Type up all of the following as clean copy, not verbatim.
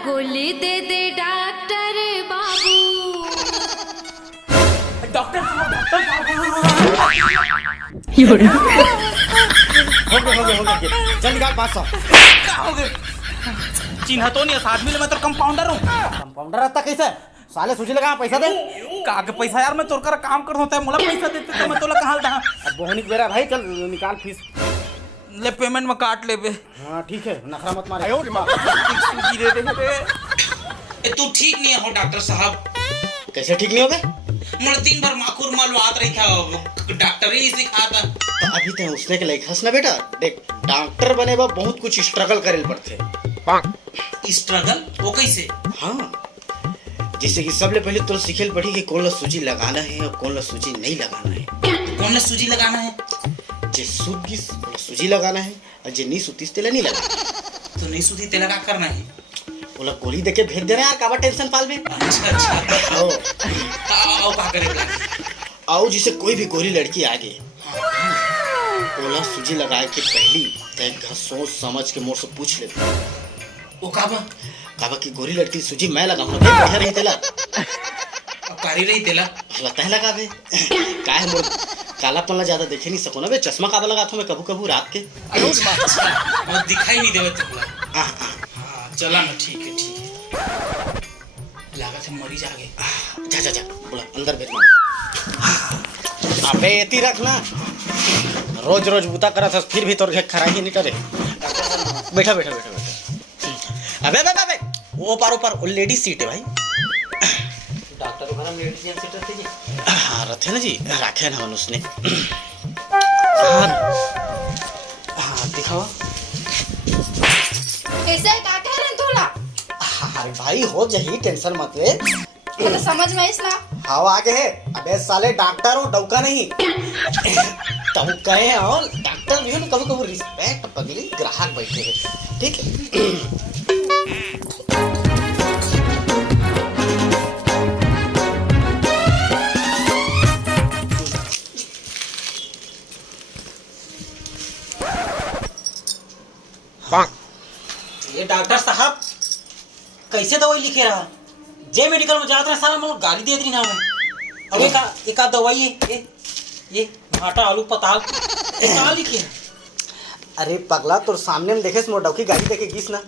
गोली दे दे डॉक्टर बाबू। डॉक्टर साहब हो गए चल निकाल 500। क्या हो गए? चिन्ह तो नहीं है आदमी, मैं तो कंपाउंडर हूँ। कंपाउंडर रहता कैसे साले सूजी लगा पैसा दे। का के पैसा यार, मैं तोर कर काम कर होता है, मुला पैसा देते तो मैं तोला कहाँ दा। अब बोहनी बेरा भाई, चल निकाल फीस। ले पेमेंट में काट ले बे। हाँ ठीक है, नखरा मत मारे। सूजी दे दे बे। तू ठीक नहीं हो डॉक्टर साहब। कैसे ठीक नहीं हो गए? मुझे 3 बार माखूर मलवात रही था, डॉक्टर ही सिखाता। तो अभी तो उसने के लायक हंस ना बेटा। देख डॉक्टर बने बा बहुत कुछ स्ट्रगल करे पड़ते। स्ट्रगल वो कैसे? हाँ जैसे कि सबले पहले तो सीखेल पड़ी कि कौन ला सूजी लगाना है और कौन ला सूजी नहीं लगाना है। कौन ला सूजी लगाना है? जे सूत की सूजी लगाना है और जे नहीं सूती तेला नहीं लगाना। तो नहीं सूती तेला का करना है? बोला गोली देके भेज दे रहे यार, काबा टेंशन पाल में। अच्छा आओ का करेगा? आओ जिसे कोई भी गोरी लड़की आगे बोला सूजी लगाए के पहली तय सोच समझ के मोर से पूछ ले। वो काबा की गोरी लड़की सूजी मैं लगाऊंगा बढ़िया रही तेला। अब कारी रही तेला लगता है लगा बे का है मोर काला पन्ना ज्यादा देखे नहीं सको ना बे। चश्मा काबा लगाता हूँ मैं कबू कबू रात के। वो दिखाई नहीं देवे तो। हाँ चला ना, ठीक है लागत है मरी जागे। जा बोला अंदर बैठना। अबे एती रखना, रोज रोज बूता करा था फिर भी तोर घर खरा ही नहीं करे। बैठा अबे वो ऊपर वो लेडीज सीट है भाई। डॉक्टर को बना लेडीज सीट रहती जी। हाँ रहते ना जी, रखे ना मन उसने। हाँ दिखाओ कैसे का कह रहे तोला? अरे भाई हो जाही, टेंशन मत ले। तो समझ में इसना हाँ आगे है। अबे साले डॉक्टर हो डौका नहीं। तब कहे हो डॉक्टर भी हो ना, कभी कभी रिस्पेक्ट पगली ग्राहक बैठे हैं ठीक है। ये डॉक्टर साहब कैसे दवाई लिखे रहा? जे मेडिकल में जाता है साला मतलब गाली दे दी ना मैं। अब एक दवाई है ये भाटा आलू पताल कहाँ लिखे है? अरे पगला तोर सामने में देखे मोटौकी गाड़ी देके गीस ना।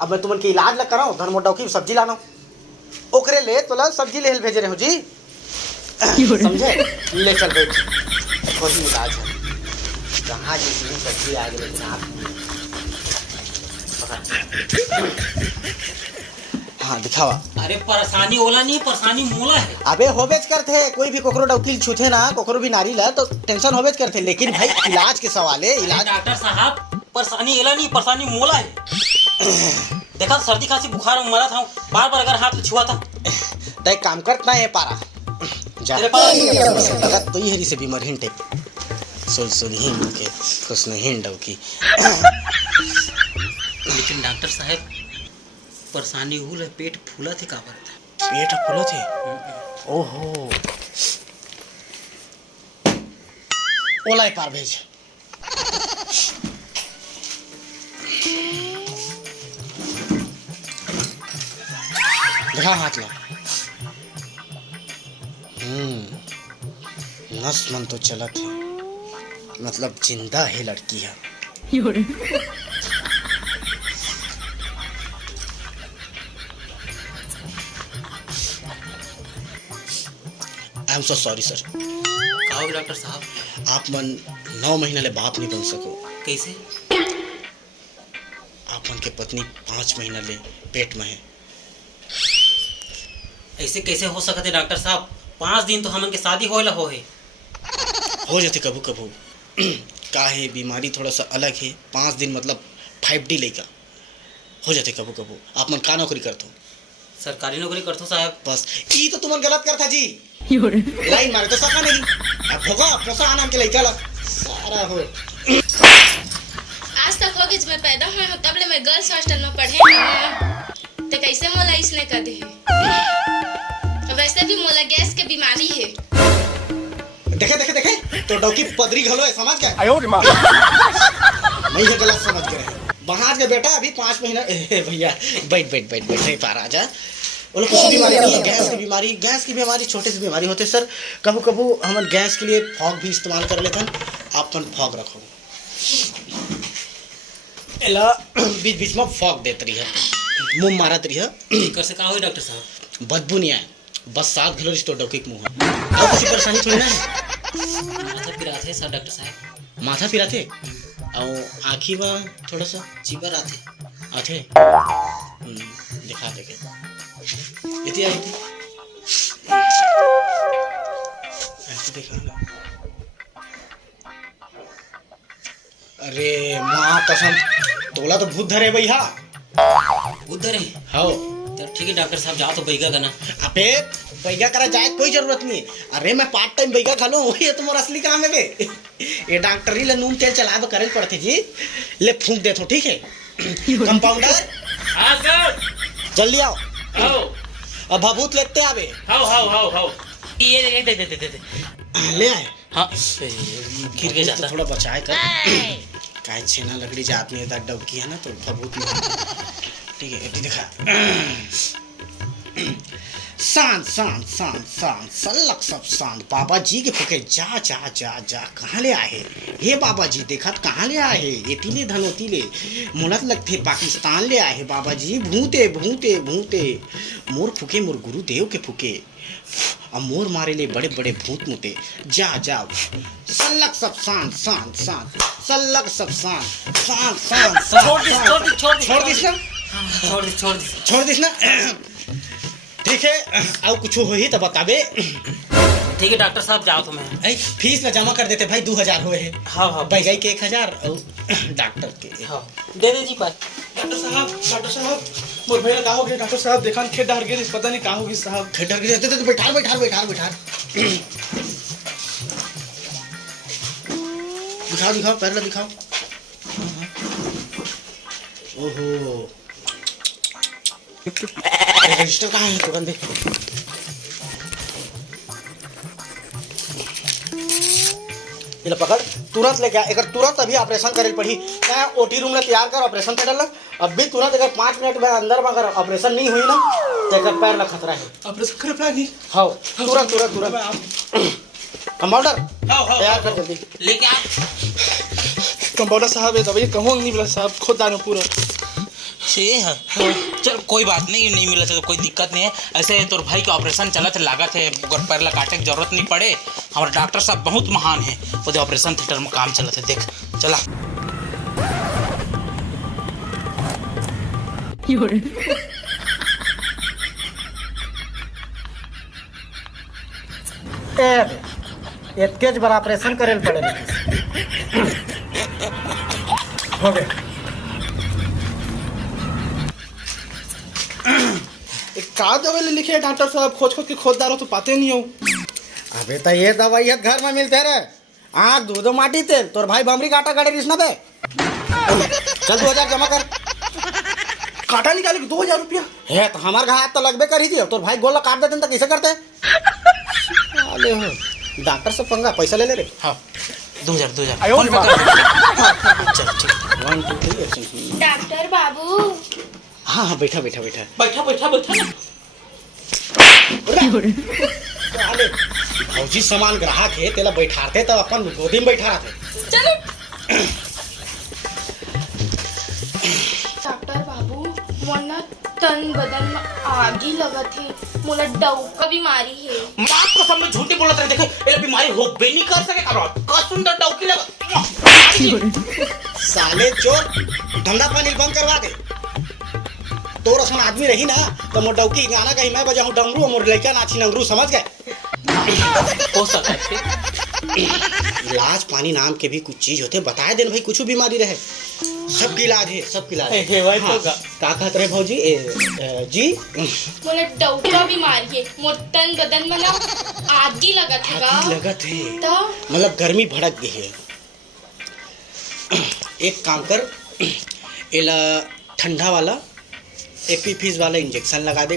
अब मैं तुमन के इलाज लग कराऊं धन मोटौकी सब्जी लाना ओकरे ले तोला सब्जी ले भेजे रहे हो जी। समझे? ले चल बैठ, कोई इलाज है कहाँ जिसमें सब्जी आ गई जनाब। हाँ दिखावा। अरे परेशानी ओला नहीं, परेशानी मोला है। अबे होबेज करते कोई भी कोकरो डौकील छूथे ना, कोकरो भी नारी ला तो टेंशन होबेज करते, लेकिन भाई इलाज के सवाल है। इलाज डॉक्टर साहब परेशानी एला नहीं, परेशानी मोला है। देखा सर्दी खांसी बुखार में मरा था, बार बार अगर हाथ छुआ था। तय काम करता है पारा जा तो ही से बीमार हिंटे सुल हिंड के कुछ नहीं हिंड की। लेकिन डॉक्टर साहब परेशानी हुल है, पेट फूला थे का था? पेट फूला थे? ओहो ओला पार भेज। देखा हाथ ला। नस मन तो चलत है, मतलब जिंदा है लड़की है। I am so sorry sir. कहो डॉक्टर साहब आप मन 9 महीना ले बाप नहीं बन सको। कैसे? आप मन के पत्नी 5 महीना ले पेट में है। ऐसे कैसे हो सकते डॉक्टर साहब? 5 दिन तो हमन के शादी होएला हो जाते कबू कबू। का है बीमारी थोड़ा सा अलग है। 5 दिन मतलब 5D लेगा हो जाते कबू कबू। आप मन का नौकरी करते हो? सरकारी नौकरी करते हो साहब। बस ये तो तुमन गलत करता जी। लाइन मारे तो सका नहीं। अब भोगा पोसा नाम के लइका ला सारा हो। आज तक हो गई मैं पैदा हुए हूँ तब ले मैं गर्ल्स हॉस्टल में पढ़े ना, तो कैसे मोला इसने कर दे है। वैसे भी मोला गैस के बीमारी है। देखे तो डौकी पदरी घलो है, समझ गए? मैं ये गलत समझ गए। बाहर के बेटा अभी 5 महीना भैया बैठ बैठ बैठ बैठ नहीं पा रहा जा। वो लोग कुछ बीमारी नहीं है, गैस की बीमारी छोटे से बीमारी होते सर। कभी कभी हम गैस के लिए फॉग भी इस्तेमाल कर लेते हैं। आप अपन फॉग रखो एला बीच बीच में फॉग देते रही है, मुँह मारत रही है। कैसे कहा हो डॉक्टर साहब? बदबू नहीं आए, बस 7 किलो रिश्तो डॉक्टर के मुँह है। और किसी परेशानी थोड़ी ना है। माथा पिराते सर डॉक्टर साहब। माथा पिराते और आँखी में थोड़ा सा चिबर आते आते दिखा देखे इतनी आई थी ऐसे दिखा लो। अरे माँ कसम तोला तो भूत धरे भैया। उधर है। हाँ तब ठीक है डॉक्टर साहब, जाओ तो बैगा का ना। अबे बैगा करा जाए कोई जरूरत नहीं है। अरे मैं पार्ट टाइम बैगा खा लूँ, ये तुम्हारा असली काम है बे। ये डॉक्टरी ले नून तेल चला दो करे पड़ते जी। ले फूंक दे तो ठीक है। कंपाउंडर हाँ सर। जल्दी आओ। आओ अब भभूत लेते आवे। हाउ ये दे ले आए। हाँ गिर के जाता। थोड़ा बचाए कर काय छेना लकड़ी जात नहीं है डबकी है ना तो भभूत में ठीक है। ये दिखा शांत शांत शांत शांत सल्लक सब शांत। बाबा जी के फुके जा जा जा जा कहाँ ले आए हे बाबा जी? देखा कहाँ ले आए? एतीले धनोतीले मुनत लगते पाकिस्तान ले आए बाबा जी। भूते भूते भूते मोर फुके मोर गुरुदेव के फुके अब मोर मारे ले बड़े बड़े भूत मुते। जा जा सल्लक सब शांत शांत शांत सल्लक सब शांत शांत शांत शांत। छोड़ दिस ना, छोड़ दिस ना। ठीक है अब कुछ हो ही तो बताबे। ठीक है डॉक्टर साहब, जाओ तो मैं फीस ना जमा कर देते भाई। 2000 हुए हैं। हाँ बैगाई के 1000 और डॉक्टर के। हाँ दे जी पर। डॉक्टर साहब मोर भैया का हो गया? डॉक्टर साहब देखा खेत डर गए, पता नहीं कहाँ होगी साहब। ठेठर के देते तो बैठा बैठा बैठा बैठा दिखाओ दिखाओ पैर दिखाओ। ओहो रजिस्टर कहाँ है? तुरंत देख। ये पकड़ तुरंत लेके आ। एक तुरंत अभी ऑपरेशन करे पड़ी। क्या ओटी रूम में तैयार कर ऑपरेशन कर डाल। अब भी तुरंत अगर 5 मिनट में अंदर में अगर ऑपरेशन नहीं हुई ना तो एक पैर में खतरा है। ऑपरेशन कर पाएगी? हाँ तुरंत तुरंत तुरंत। कंपाउंडर तैयार कर जल्दी लेके आ। कंपाउंडर साहब ये दवाई कहूँ नहीं मिला साहब, खुद दानो पूरा से है। चल कोई बात नहीं, नहीं मिला तो कोई दिक्कत नहीं है। ऐसे तोर भाई के ऑपरेशन चला थे, लागत है अगर पैर ला काटे की जरूरत नहीं पड़े। हमारे डॉक्टर साहब बहुत महान है, वो ऑपरेशन थिएटर में काम चला थे। देख चला तेज बड़ा ऑपरेशन करे पड़े हो गए। का दवाई लिखे है डॉक्टर साहब? खोज खोज के खोद डालो तो पाते नहीं हो। अबे तो ये दवाई घर में मिलते रहे। आँख दूध माटी तेल तोर भाई बमरी काटा गाड़े रिश्ना पे। चल 2000 जमा कर। काटा निकाले 2000 रुपया है तो हमारे हाथ तो लगबे कर ही थी। तोर भाई गोला काट देते तो कैसे करते? अरे हो डॉक्टर से पंगा, पैसा ले ले रे। हाँ 2000 आयो फोन पे कर। चल ठीक 1 2 3 एक्शन। डॉक्टर बाबू हाँ हाँ बैठा बैठा बैठा। बैठा ना। अरे फौजी सामान ग्राहक है तेला बैठाते तब अपन गोदी में बैठा रहते। चलो डॉक्टर बाबू मोला तन बदन में आगी लगत है। मोला डौका बीमारी है। माँ कसम में झूठी बोलत रहे। देखे ये बीमारी हो बे नहीं कर सके करो। का सुंदर डौकी लगा। साले चोर धंधा पानी बंद करवा दे। तोर असन आदमी रही ना तो मोर डौकी गाना कहीं मैं बजाऊं डमरू और मोर लड़का नाची नंगरू, समझ गए? हो सकता है। इलाज पानी नाम के भी कुछ चीज होते, बताए देन भाई कुछ भी रहे सबकी इलाज है, सबकी इलाज है। हाँ, का कहत रहे भौजी जी? मोला डौका बीमारी है। मोर तन बदन में ना आगी लगत है। आगी लगत है तो मतलब गर्मी भड़क गई है। एक काम कर एला ठंडा वाला एपीफिस वाला इंजेक्शन लगा दे।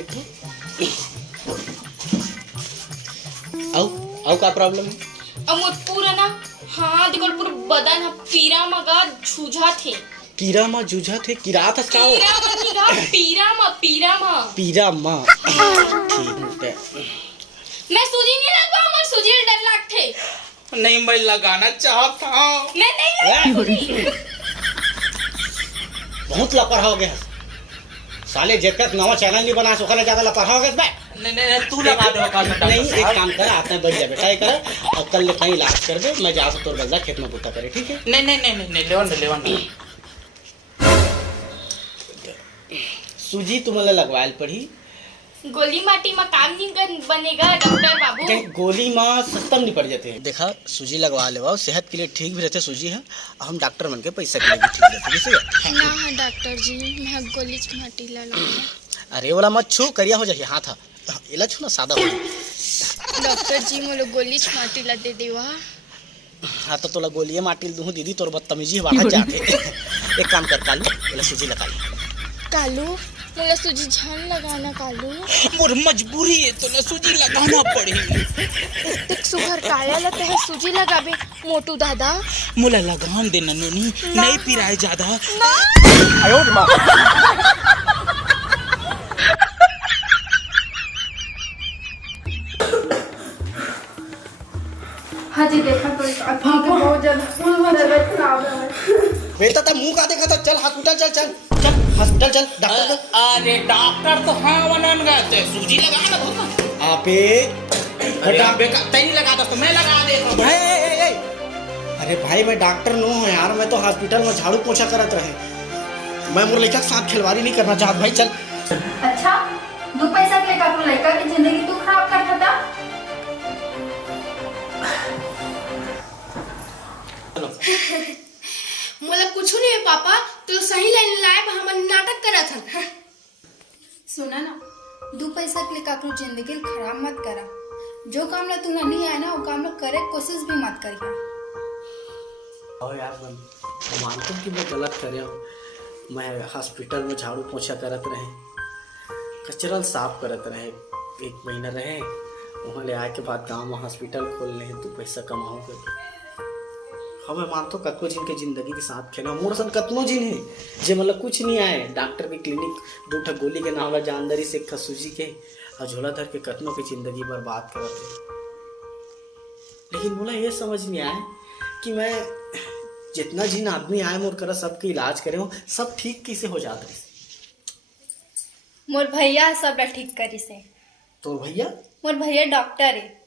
आओ का प्रॉब्लम है? अब मोर पूरा ना हाथ गोल पूरा बदन पीरा मगा झूझा थे। कीरा में जूझा थे किरात का हो पीरा मनी गा पीरा म पीरा माँ ठीक है। मैं सूजी नहीं लगवा हमर सूजी ले डर लागथे। नहीं मैं लगाना चाहता हूँ। मैं नहीं सूजी। बहुत लापरवाह हो गया साले जेकर नवा चैनल नहीं बना सोखा ज्यादा लापरवाह हो गया बे। नहीं तू लगा दे कल में नहीं एक काम कर आते हैं बढ़िया बेटा ये कर और कल कहीं इलाज कर दे मैं जा तोर बल्ला खेत में बुता करे ठीक है। नहीं लेवन सूजी तुम्हारे लगवायल पड़ी गोली माटी में काम नहीं बनेगा डॉक्टर बाबू। कहीं गोली में सस्तम नहीं पड़ जाते हैं। देखा सूजी लगवा ले सेहत के लिए ठीक भी रहते सूजी है हम डॉक्टर बन के पैसा के लिए भी ठीक रहते किसी ना है डॉक्टर जी मैं गोली माटी ला लूंगा। अरे वाला मत छू करिया हो जाए हाथ इला छू ना सादा हो डॉक्टर जी मोलो गोली माटी ला दे देवा। हाँ तो तोला गोलियां माटी दूँ दीदी तोर बदतमीजी बाहर जाके एक काम कर कालू इला सूजी लगा ले। कालू मोला सूजी झान लगाना कालू। मोर मजबूरी है तो ना सूजी लगाना पड़ी। इतक सुघर काया लते है सूजी लगाबे मोटू दादा। मोला लगान देना नोनी नहीं पिराए ज्यादा। हाँ जी देखा तो अभी के बहुत ज्यादा तबीयत खराब है। बेटा तब मुंह का देखा तो चल हॉस्पिटल चल चल चल हॉस्पिटल चल डॉक्टर अरे डॉक्टर तो हाँ बनन गए थे सूजी लगाना बहुत आपे ना बेका तैनी लगा दो तो मैं लगा देता हूँ। अरे भाई मैं डॉक्टर नो हूँ यार मैं तो हॉस्पिटल में झाड़ू पोछा करत रहे मैं मोर लड़का के साथ खिलवाड़ी नहीं करना चाहत भाई चल। अच्छा 2 पैसा के लेकर तू लड़का की जिंदगी तू खराब करता था। मोला कुछ नहीं है पापा तो सही लाइन लाए हम नाटक करत हन। सुना ना 2 पैसा के लिए काकरू जिंदगी खराब मत करा। जो काम ला तू नहीं आया ना वो काम ला करे कोशिश भी मत करिया। और यार मैं मानता हूँ कि मैं गलत करे हूँ। मैं हॉस्पिटल में झाड़ू पोछा करत रहे कचरा साफ करत रहे 1 महीना रहे वहाँ ले आए के बाद गाँव में हॉस्पिटल खोल रहे हैं 2 पैसा कमाओगे। हाँ मैं मानता हूँ कतनो जिन के जिंदगी के साथ खेला मोर सन कतनो जिन है जे मतलब कुछ नहीं आए डॉक्टर के क्लिनिक 2 गोली के नाम जानदारी से सूजी के और झोला धर के कतनों की जिंदगी बर्बाद करते। लेकिन बोला ये समझ नहीं आया कि मैं जितना जिन आदमी आए मोर करा सबके इलाज करे हो सब ठीक कैसे हो जाते। मोर भैया सब ठीक करी से। तो भैया मोर भैया डॉक्टर है